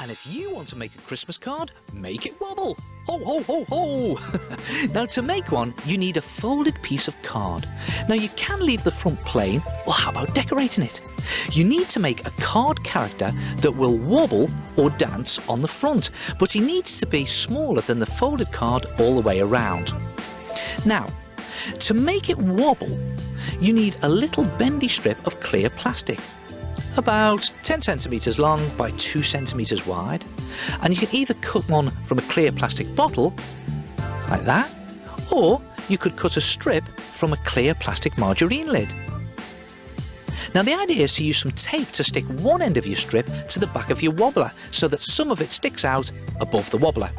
And if you want to make a Christmas card, make it wobble. Ho, ho, ho, ho. Now, to make one, you need a folded piece of card. Now, you can leave the front plain, or how about decorating it? You need to make a card character that will wobble or dance on the front, but he needs to be smaller than the folded card all the way around. Now, to make it wobble, you need a little bendy strip of clear plastic, about 10 centimeters long by 2 centimeters wide, and you can either cut one from a clear plastic bottle like that, or you could cut a strip from a clear plastic margarine lid. Now, the idea is to use some tape to stick one end of your strip to the back of your wobbler so that some of it sticks out above the wobbler.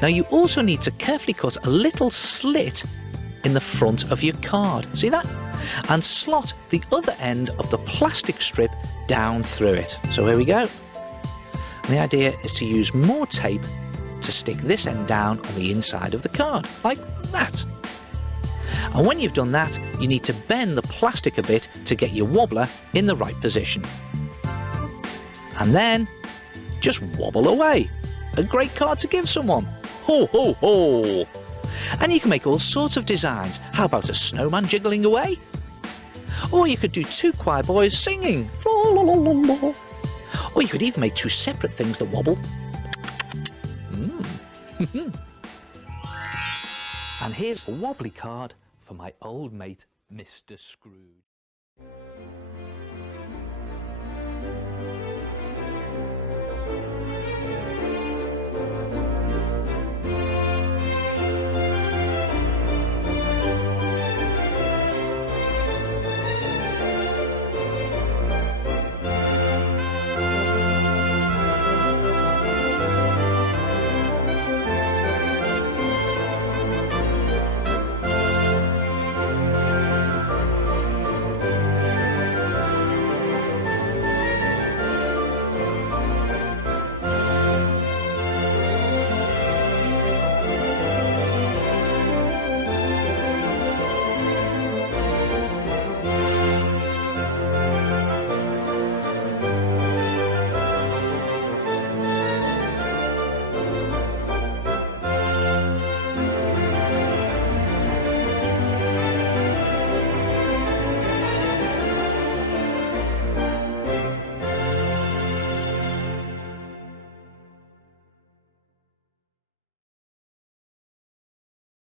Now, you also need to carefully cut a little slit in the front of your card, see that? And slot the other end of the plastic strip down through it. So here we go. And the idea is to use more tape to stick this end down on the inside of the card, like that. And when you've done that, you need to bend the plastic a bit to get your wobbler in the right position. And then just wobble away. A great card to give someone. Ho, ho, ho. And you can make all sorts of designs. How about a snowman jiggling away? Or you could do two choir boys singing. La, la, la, la, la. Or you could even make two separate things that wobble. And here's a wobbly card for my old mate, Mr. Scrooge.